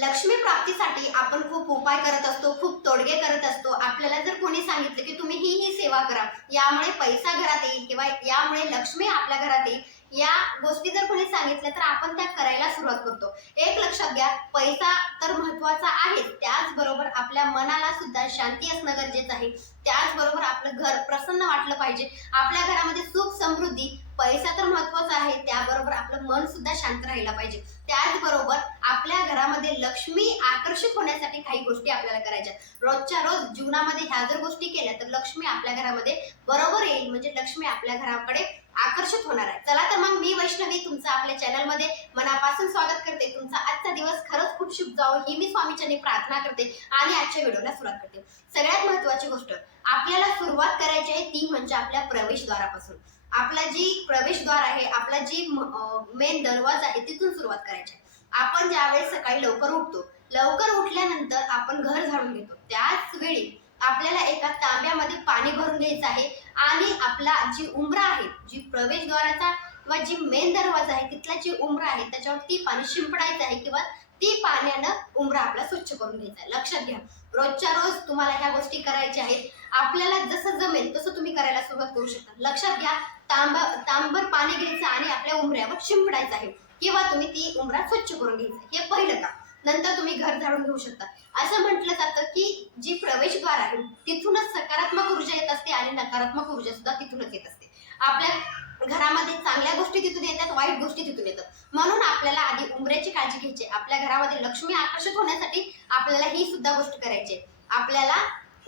लक्ष्मी प्राप्तीसाठी आपण खूप उपाय करत असतो, खूप तोडगे करत असतो। आपल्याला जर कोणी सांगितलं की तुम्ही ही सेवा करा, यामुळे पैसा घरात येईल किंवा यामुळे लक्ष्मी आपल्या घरात येईल, या गोष्टी जर कोणी सांगितल्या तर आपण त्या करायला सुरुवात करतो। एक लक्षात घ्या, पैसा तर महत्त्वाचा आहे, त्याचबरोबर आपल्या मनाला सुद्धा शांती असणं गरजेचं आहे। त्याचबरोबर आपलं घर प्रसन्न वाटलं पाहिजे, आपल्या घरामध्ये सुख समृद्धी, पैसा तर महत्त्वाचा आहे, त्याबरोबर आपलं मन सुद्धा शांत राहायला पाहिजे। त्याचबरोबर आपल्या घरामध्ये लक्ष्मी आकर्षित होण्यासाठी काही गोष्टी आपल्याला करायच्या। रोजच्या रोज जीवनामध्ये ह्या जर गोष्टी केल्या तर लक्ष्मी आपल्या घरामध्ये बरोबर येईल, म्हणजे लक्ष्मी आपल्या घराकडे आकर्षित होणार आहे। चला तर मग मी वैष्णवी तुमचं आपल्या चॅनलमध्ये मनापासून स्वागत करते। तुमचा आजचा दिवस खरंच खूप शुभ जावो ही मी स्वामीचरणी प्रार्थना करते आणि आजच्या व्हिडिओला सुरुवात करते। सगळ्यात महत्त्वाची गोष्ट आपल्याला सुरुवात करायची आहे ती म्हणजे आपल्या प्रवेशद्वारापासून। आपला जी प्रवेशद्वार आहे, आपला जी मेन दरवाजा आहे तिथून सुरुवात करायची आहे। आपण ज्यावेळेस सकाळी लवकर उठतो, लवकर उठल्यानंतर आपण घर झाडून घेतो, त्याच वेळी आपल्याला एका तांब्यामध्ये पाणी भरून घ्यायचं आहे आणि आपला जी उंबरा आहे, जी प्रवेशद्वाराचा किंवा जी मेन दरवाजा आहे तिथला जी उंबरा आहे त्याच्यावर ती पाणी शिंपडायचं आहे किंवा ती पाण्यानं उंबरा आपला स्वच्छ करून घ्यायचा आहे। लक्षात घ्या, रोजच्या रोज तुम्हाला ह्या गोष्टी करायच्या आहेत। आपल्याला जसं जमेल तसं तुम्ही करायला सुरुवात करू शकता। लक्षात घ्या, तांबर पाणी घ्यायचं आणि आपल्या उंबऱ्यावर शिंपडायचं आहे किंवा तुम्ही ती उंबरा स्वच्छ करून घ्यायचं, हे पहिलं काम। नंतर तुम्ही घर झाडून घेऊ शकता। असं म्हटलं जातं की जी प्रवेशद्वार आहे तिथूनच सकारात्मक ऊर्जा येत असते आणि नकारात्मक ऊर्जा सुद्धा तिथूनच येत असते। आपल्या घरामध्ये चांगल्या गोष्टी तिथून येतात, वाईट गोष्टी तिथून येतात, म्हणून आपल्याला आधी उंबऱ्याची काळजी घ्यायची। आपल्या घरामध्ये लक्ष्मी आकर्षित होण्यासाठी आपल्याला ही सुद्धा गोष्ट करायची आहे। आपल्याला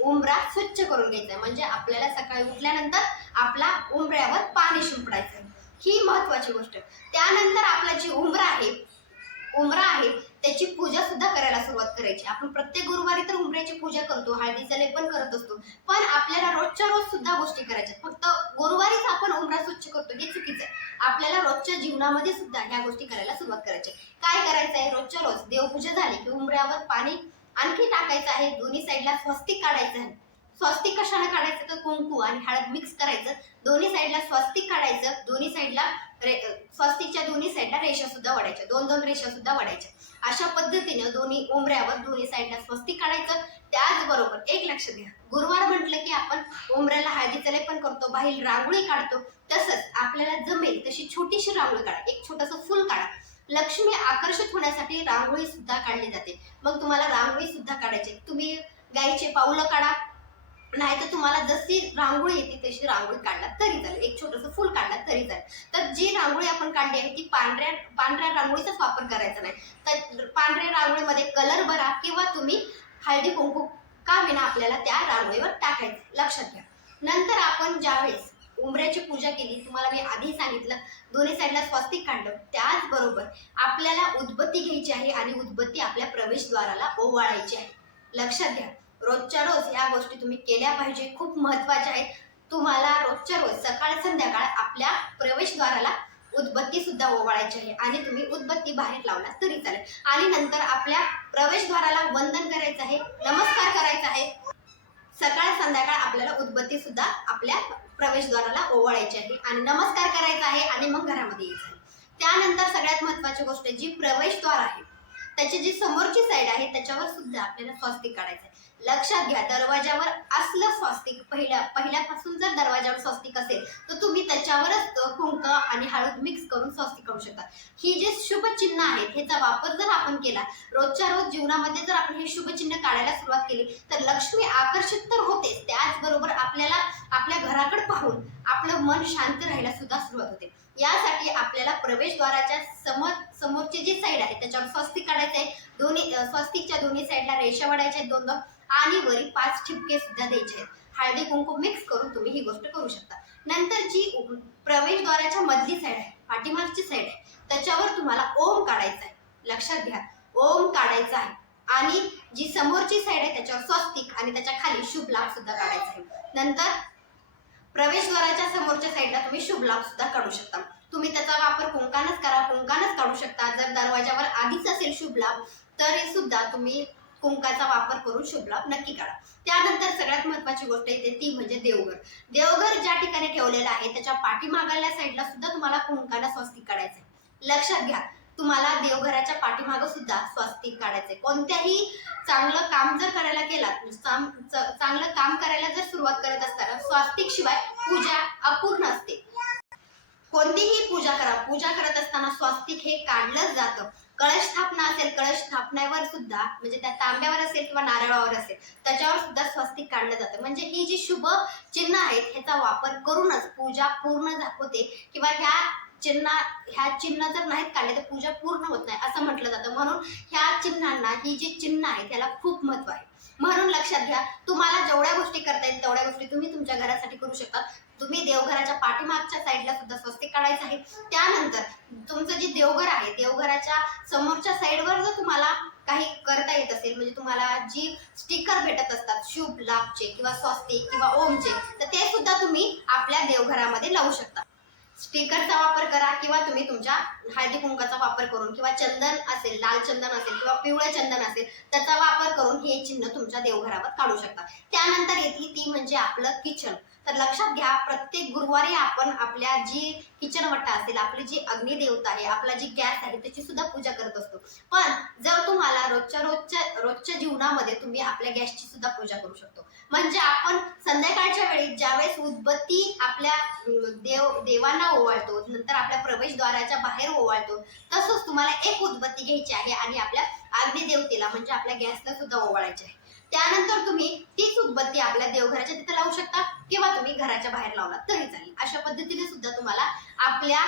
उंबरा स्वच्छ करून घ्यायचा, म्हणजे आपल्याला सकाळी उठल्यानंतर आपला उंबऱ्यावर पाणी शिंपडायचं, ही महत्त्वाची गोष्ट। त्यानंतर आपला जी उंबरा आहे त्याची पूजा सुद्धा करायला सुरुवात करायची। आपण प्रत्येक गुरुवारी तर उंबऱ्याची पूजा करतो, हळदीचा लेपन करत असतो, पण आपल्याला रोजच्या रोज सुद्धा गोष्टी करायच्या। फक्त गुरुवारीच आपण उंबरा स्वच्छ करतो हे चुकीचं आहे। आपल्याला रोजच्या जीवनामध्ये सुद्धा ह्या गोष्टी करायला सुरुवात करायच्या। काय करायचं आहे, रोजच्या रोज देवपूजा झाली की उंबऱ्यावर पाणी आणखी टाकायचं आहे, दोन्ही साईडला स्वस्तिक काढायचं आहे। स्वस्तिक कशाने काढायचं तर कुंकू आणि हळद मिक्स करायचं, दोन्ही साईडला स्वस्तिक काढायचं, दोन्ही साईडला स्वस्तिकच्या दोन्ही साईडला रेषा सुद्धा वडायच्या, दोन दोन रेषा सुद्धा वडायच्या। अशा पद्धतीने दोन्ही उंबऱ्यावर दोन्ही साईडला स्वस्तिक काढायचं। त्याचबरोबर एक लक्षात घ्या, गुरुवार म्हटलं की आपण उंबऱ्याला हळदीचं लेपन करतो, बाहेर रांगोळी काढतो, तसंच आपल्याला जमेल तशी छोटीशी रांगोळी काढा, एक छोटंसं फुल काढा। लक्ष्मी आकर्षित होण्यासाठी रांगोळी सुद्धा काढली जाते, मग तुम्हाला रांगोळी सुद्धा काढायची। तुम्ही गायीचे पाऊलं काढा, नाही तर तुम्हाला जशी रांगोळी येते तशी रांगोळी काढला तरी चालेल, एक छोटंसं फुल काढला तरी चालेल। तर जी रांगोळी आपण काढली आहे ती पांढऱ्या रांगोळीचाच वापर करायचा नाही, तर पांढऱ्या रांगोळीमध्ये कलर भरा किंवा तुम्ही हळदी कुंकू का विना आपल्याला त्या रांगोळीवर टाकायचं, लक्षात घ्या। नंतर आपण ज्यावेळेस उंबऱ्याची पूजा केली, तुम्हाला मी आधी सांगितलं दोन्ही साईडला स्वस्तिक काढलं, त्याचबरोबर आपल्याला उदबत्ती घ्यायची आहे आणि उदबत्ती आपल्या प्रवेशद्वाराला ओवाळायची आहे। लक्षात घ्या, रोजच्या रोज ह्या गोष्टी तुम्ही केल्या पाहिजे, खूप महत्त्वाच्या आहेत। तुम्हाला रोजच्या रोज सकाळ संध्याकाळ आपल्या प्रवेशद्वाराला उदबत्ती सुद्धा ओवाळायची आहे आणि तुम्ही उदबत्ती बाहेर लावला तरी चालेल। आणि नंतर आपल्या प्रवेशद्वाराला वंदन करायचं आहे, नमस्कार करायचा आहे। सकाळ संध्याकाळ आपल्याला उदबत्ती सुद्धा आपल्या प्रवेशद्वाराला ओवाळायची आहे आणि नमस्कार करायचा आहे आणि मग घरामध्ये यायचं आहे। त्यानंतर सगळ्यात महत्त्वाची गोष्ट, जी प्रवेशद्वार आहे त्याची जी समोरची साईड आहे त्याच्यावर सुद्धा आपल्याला स्वस्तिक काढायचं आहे। लक्षात घ्या, दरवाजावर असलं स्वस्तिक, पहिल्यापासून जर दरवाजावर स्वस्तिक असेल तर तुम्ही त्याच्यावरच कुंकू आणि हळद मिक्स करून स्वस्तिक करू शकता। ही जे शुभ चिन्ह आहेत ह्याचा वापर जर आपण केला, रोजच्या रोज जीवनामध्ये जर आपण हे शुभ चिन्ह काढायला सुरुवात केली तर लक्ष्मी आकर्षित तर होते, त्याचबरोबर आपल्याला आपल्या घराकडे पाहून आपलं मन शांत राहायला सुद्धा सुरुवात होते। यासाठी आपल्याला प्रवेशद्वाराच्या समोरची जी साईड आहे त्याच्यावर स्वस्तिक काढायचं आहे, दोन्ही स्वस्तिकच्या दोन्ही साईडला रेषा वडायच्या आहेत, दोन दोन, आणि वरी 5 ठिपके सुद्धा द्यायचे आहेत। हळदी कुंकू मिक्स करून तुम्ही ही गोष्ट करू शकता। नंतर जी प्रवेशद्वाराच्या मधली साईड आहे, पाठीमागची साईड आहे, त्याच्यावर तुम्हाला ओम काढायचा आहे। लक्षात घ्या, ओम काढायचा आहे आणि जी समोरची साईड आहे त्याच्यावर स्वस्तिक आणि त्याच्या खाली शुभ लाभ सुद्धा काढायचा आहे। नंतर प्रवेशद्वाराच्या समोरच्या साईडला तुम्ही शुभ लाभ सुद्धा काढू शकता। तुम्ही त्याचा वापर कुंकानच करा, कुंकानच काढू शकता। जर दरवाजावर आधीच असेल शुभ लाभ तरी सुद्धा तुम्ही कुंकाचा वापर करून शुभ लाभ नक्की काढा। त्यानंतर सगळ्यात महत्त्वाची गोष्ट येते ती म्हणजे देवघर। देवघर ज्या ठिकाणी ठेवलेलं आहे त्याच्या पाठीमागल्या साईडला सुद्धा तुम्हाला कुंकाला स्वस्तिक काढायचं आहे। लक्षात घ्या, तुम्हाला देवघराच्या पाठीमागं सुद्धा स्वस्तिक काढायचंय. कोणत्याही चांगलं काम जर करायला गेलात, चांगलं काम करायला जर सुरुवात करत असताना स्वस्तिक शिवाय पूजा अपूर्ण असते. कोणतीही पूजा करा, पूजा करत असताना स्वस्तिक हे काढलंच जातं. कळश स्थापना असेल, कळश स्थापनेवर सुद्धा म्हणजे त्या तांब्यावर असेल किंवा नारळावर असेल त्याच्यावर सुद्धा स्वस्तिक काढलं जातं. म्हणजे ही जी शुभ चिन्ह आहेत ह्याचा वापर करूनच पूजा पूर्ण होते किंवा ह्या चिन्ह जर नाहीत काढले तर पूजा पूर्ण होत नाही असं म्हटलं जातं. म्हणून ह्या चिन्हांना, ही जी चिन्ह आहेत त्याला खूप महत्व आहे. म्हणून लक्षात घ्या, तुम्हाला जेवढ्या गोष्टी करता येईल तेवढ्या गोष्टी तुम्ही तुमच्या घरासाठी करू शकता. तुम्ही देवघराच्या पाठीमागच्या साईडला सुद्धा स्वस्तिक काढायचं आहे. त्यानंतर तुमचं जे देवघर आहे, देवघराच्या समोरच्या साईडवर जर तुम्हाला काही करता येत असेल, म्हणजे तुम्हाला जी स्टिकर भेटत असतात शुभ लाभचे किंवा स्वस्तिक किंवा ओमचे, तर ते सुद्धा तुम्ही आपल्या देवघरामध्ये लावू शकता. स्टिकरचा वापर करा किंवा तुम्ही तुमच्या हळदी कुंकाचा वापर करून किंवा चंदन असेल, लाल चंदन असेल किंवा पिवळे चंदन असेल त्याचा वापर करून हे चिन्ह तुमच्या देवघरावर काढू शकता. त्यानंतर येते ती म्हणजे आपलं किचन. तर लक्षात घ्या, प्रत्येक गुरुवारी आपण आपल्या जी किचन वट्टा असेल, आपली जी अग्निदेवता आहे, आपला जी गॅस आहे त्याची सुद्धा पूजा करत असतो. पण जर तुम्हाला रोजच्या जीवनामध्ये तुम्ही आपल्या गॅसची सुद्धा पूजा करू शकतो. म्हणजे आपण संध्याकाळच्या वेळी ज्यावेळेस उदबत्ती आपल्या देवांना ओवाळतो, नंतर आपल्या प्रवेशद्वाराच्या बाहेर ओवाळतो, तसंच तुम्हाला एक उदबत्ती घ्यायची आहे आणि आपल्या अग्निदेवतेला म्हणजे आपल्या गॅसला सुद्धा ओवाळायची आहे. त्यानंतर तुम्ही तीच उदबत्ती आपल्या देवघराच्या तिथे लावू शकता किंवा तुम्ही घराच्या बाहेर लावला तरी चालेल. अशा पद्धतीने सुद्धा तुम्हाला आपल्या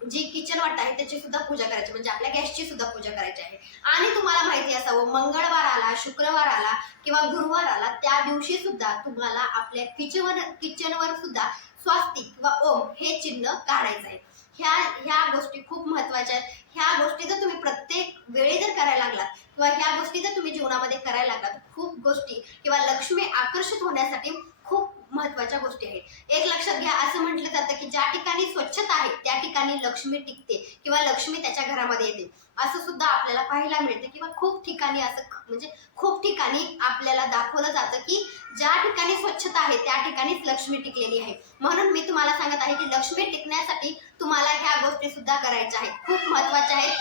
जी किचन वाटा आहे त्याची सुद्धा पूजा करायची, म्हणजे आपल्या गॅसची सुद्धा पूजा करायची आहे. आणि तुम्हाला माहिती असावं, मंगळवार आला, शुक्रवार आला किंवा गुरुवार आला, त्या दिवशी सुद्धा तुम्हाला आपल्या किचनवर सुद्धा स्वस्तिक किंवा ओम हे चिन्ह काढायचं आहे. ह्या गोष्टी खूप महत्वाच्या आहेत. ह्या गोष्टी जर तुम्ही प्रत्येक वेळी जर करायला लागलात किंवा ह्या गोष्टी जर तुम्ही जीवनामध्ये करायला लागलात, खूप गोष्टी किंवा लक्ष्मी आकर्षित होण्यासाठी खूप महत्वाच्या गोष्टी आहेत. एक लक्षात घ्या, असं म्हटलं जातं की ज्या ठिकाणी स्वच्छता आहे त्या ठिकाणी लक्ष्मी टिकते किंवा लक्ष्मी त्याच्या घरामध्ये येते, असं सुद्धा आपल्याला पाहायला मिळतं. किंवा खूप ठिकाणी असं म्हणजे खूप ठिकाणी आपल्याला दाखवलं जातं की ज्या ठिकाणी स्वच्छता आहे त्या ठिकाणीच लक्ष्मी टिकलेली आहे. म्हणून मी तुम्हाला सांगत आहे की लक्ष्मी टिकण्यासाठी तुम्हाला ह्या गोष्टी सुद्धा करायच्या आहेत, खूप महत्वाच्या आहेत.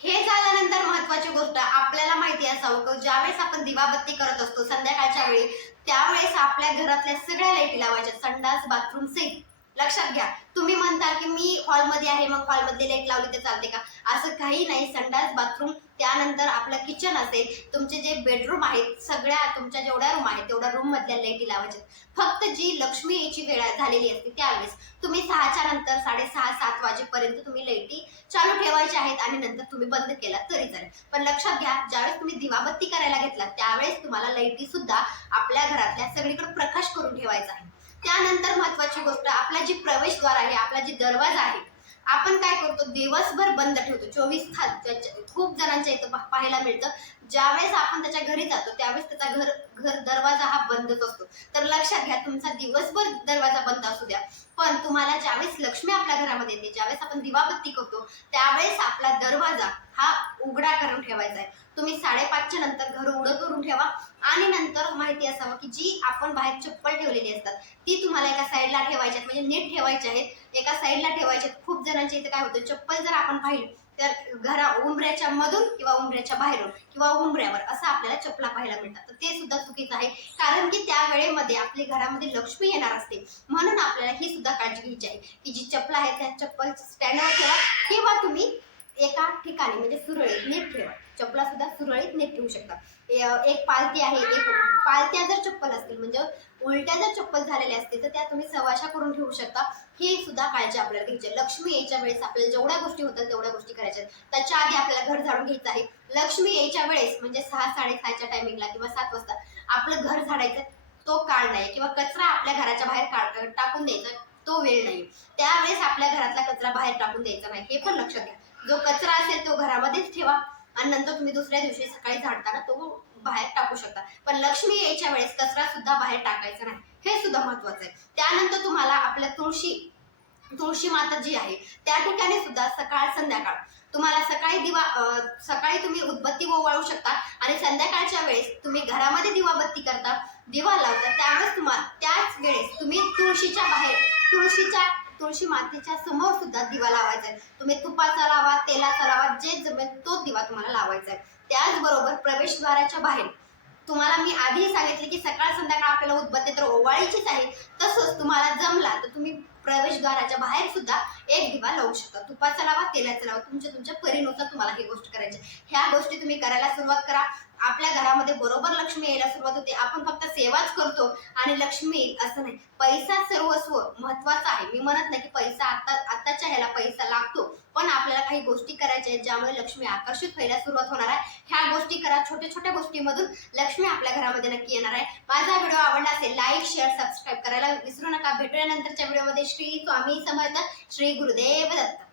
हे झाल्यानंतर महत्वाची गोष्ट आपल्याला माहिती असावं की ज्यावेळेस आपण दिवाबत्ती करत असतो संध्याकाळच्या वेळी, त्यावेळेस आपल्या घरातल्या सगळ्या लाईटी लावायच्या, संडास बाथरूम सहित. लक्षात घ्या, तुम्ही म्हणता की मी हॉलमध्ये आहे मग हॉलमध्ये लाईट लावली तर चालते का? असं काही नाही. संडास बाथरूम, त्यानंतर आपलं किचन असेल, तुमचे जे बेडरूम आहेत, सगळ्या तुमच्या जेवढ्या रूम आहेत तेवढ्या रूम मधल्या लाईटी लावायच्या. फक्त जी लक्ष्मी यायची वेळ झालेली असते त्यावेळेस तुम्ही 6च्या नंतर 6:30-7 वाजेपर्यंत तुम्ही लाईटी चालू ठेवायच्या आहेत आणि नंतर तुम्ही बंद केला तरी चालेल. पण लक्षात घ्या, ज्यावेळेस तुम्ही दिवाबत्ती करायला घेतला त्यावेळेस तुम्हाला लाईटी सुद्धा आपल्या घरातल्या सगळीकडे प्रकाश करून ठेवायचा आहे. त्यानंतर महत्वाची गोष्ट, आपला जी प्रवेशद्वार आहे, आपला जी दरवाजा आहे, आपण काय करतो दिवसभर बंद ठेवतो 24 तास. खूप जणांच्या इथं पाहायला मिळतं, ज्यावेळेस आपण त्याच्या घरी जातो त्यावेळेस त्याचा घर दरवाजा हा बंदच असतो. तर लक्षात घ्या, तुमचा दिवसभर दरवाजा बंद असू द्या, पण तुम्हाला ज्यावेळेस लक्ष्मी आपल्या घरामध्ये येते, ज्यावेळेस आपण दिवाबत्ती करतो त्यावेळेस आपला दरवाजा हा उघडा करून ठेवायचा आहे. तुम्ही 5:30च्या नंतर घर उघडं करून ठेवा. आणि नंतर माहिती असावं की जी आपण बाहेर चप्पल ठेवलेली असतात ती तुम्हाला एका साईडला ठेवायच्यात, म्हणजे नीट ठेवायचे आहेत, एका साईडला ठेवायच्यात. खूप जणांच्या इथे काय होतं, चप्पल जर आपण पाहिली तर उंबऱ्याच्या मधून किंवा उंबऱ्याच्या बाहेरून किंवा उंबऱ्यावर असं आपल्याला चपला पाहायला मिळतात. तर ते सुद्धा चुकीचं आहे, कारण की त्या वेळेमध्ये आपल्या घरामध्ये लक्ष्मी येणार असते. म्हणून आपल्याला ही सुद्धा काळजी घ्यायची आहे की जी चपला आहे त्या चप्पल स्टँडवर ठेवा किंवा तुम्ही एका ठिकाणी म्हणजे सुरळीत नीट ठेवा. चपला सुद्धा सुरळीत नीट ठेवू शकता. एक पालती आहे, एक पालत्या जर चप्पल असतील म्हणजे उलट्या जर चप्पल झालेल्या असतील तर त्या तुम्ही सवाशा करून ठेवू शकता. ही सुद्धा काळजी आपल्याला घ्यायची. लक्ष्मी यायच्या वेळेस आपल्याला जेवढ्या गोष्टी होतात तेवढ्या गोष्टी करायच्या. त्याच्या आधी आपल्याला घर झाडून घ्यायचं आहे. लक्ष्मी यायच्या वेळेस म्हणजे 6-6:30च्या टायमिंगला किंवा 7 वाजता आपलं घर झाडायचं तो काळ नाही, किंवा कचरा आपल्या घराच्या बाहेर टाकून द्यायचा तो वेळ नाही. त्यावेळेस आपल्या घरातला कचरा बाहेर टाकून द्यायचा नाही, हे पण लक्षात घ्या. जो कचरा असेल तो घरामध्येच ठेवा आणि नंतर तुम्ही दुसऱ्या दिवशी सकाळी झाडताना तो बाहेर टाकू शकता. पण लक्ष्मी यायच्या वेळेस कचरा सुद्धा बाहेर टाकायचा नाही, हे सुद्धा महत्वाचं आहे. त्यानंतर तुम्हाला आपल्या तुळशी माता जी आहे त्या ठिकाणी सुद्धा सकाळ संध्याकाळ तुम्हाला सकाळी तुम्ही उदबत्ती ओवाळू शकता आणि संध्याकाळच्या वेळेस तुम्ही घरामध्ये दिवाबत्ती करता, दिवा लावता, त्यावेळेस त्याच वेळेस तुम्ही तुळशीच्या तुळशी मातेच्या समोर सुद्धा दिवा लावायचा आहे. तुम्ही तुपाचा लावा, तेलाचा लावा, जे जमेल तो दिवा तुम्हाला लावायचा आहे. त्याचबरोबर प्रवेशद्वाराच्या बाहेर तुम्हाला मी आधी सांगितले की सकाळ संध्याकाळ आपल्याला उदबत्ती तर ओवाळीचीच आहे. तसंच तुम्हाला जमला तर तुम्ही प्रवेशद्वाराच्या बाहेर सुद्धा एक दिवा लावू शकता. तुपाचा लावा, तेलाचा लावा, तुमच्या परीनुसार तुम्हाला ही गोष्ट करायची. ह्या गोष्टी तुम्ही करायला सुरुवात करा. आपल्या घरामध्ये बरोबर लक्ष्मी यायला सुरुवात होते. आपण फक्त सेवाच करतो आणि लक्ष्मी येईल असं नाही. पैसा सर्वस्व महत्वाचा आहे. मी म्हणत नाही की पैसा आताच्या ह्याला पैसा लागतो, पण आपल्याला काही गोष्टी करायच्या आहेत ज्यामुळे लक्ष्मी आकर्षित व्हायला सुरुवात होणार आहे. ह्या गोष्टी करा. छोट्या छोट्या गोष्टींमधून लक्ष्मी आपल्या घरामध्ये नक्की येणार आहे. माझा व्हिडिओ आवडला असेल लाईक, शेअर, सबस्क्राईब करायला विसरू नका. भेटूया नंतरच्या व्हिडिओमध्ये. श्री स्वामी समर्थ. श्री गुरुदेव दत्त.